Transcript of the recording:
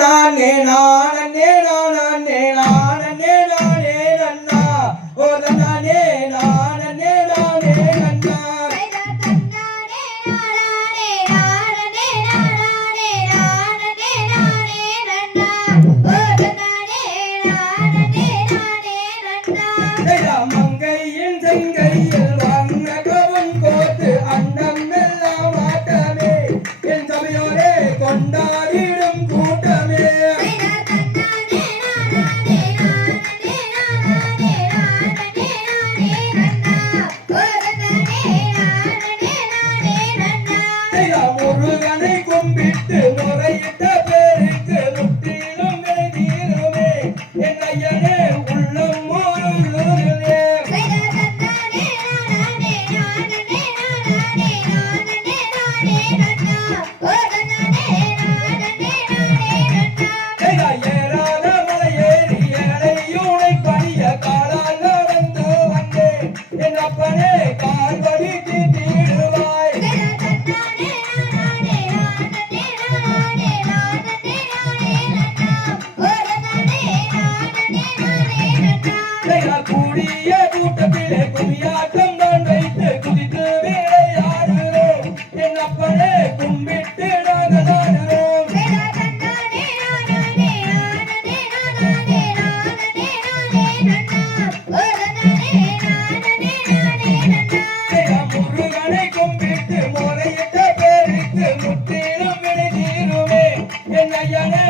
நானே நானே நானே நானே நானே நன்னா ஓ நானே நானே நானே நன்னா மங்கையின் செங்கையில் வண்ணகவும் கோத்து அன்னம் எல்லாம் ஆட்டமே என் சபையோரே கொண்டாடிடும் கூட்டமே முருகனை கும்பிட்டு முறையிட்ட பேருக்கு முற்றிலும் தீருமே என் ஐயனே உள்ளம் முருகனே ஏறாத மலையேறி ஏழையூனை பணிய காலால் நடந்து வந்தேன் என் அப்பனே கால்வழி தீட்டிடுவாய் கூடிய கூட்டத்திலே குமியாட்டம் தான் வைத்து குதித்து விளையாடுகிறோம் என் அப்பனே கும்பிட்டு நாங்கள் ஆடுகிறோம் முருகனை கும்பிட்டு முறையிட்ட பேருக்கு முற்றிலும் வினை தீருமே என் ஐயனே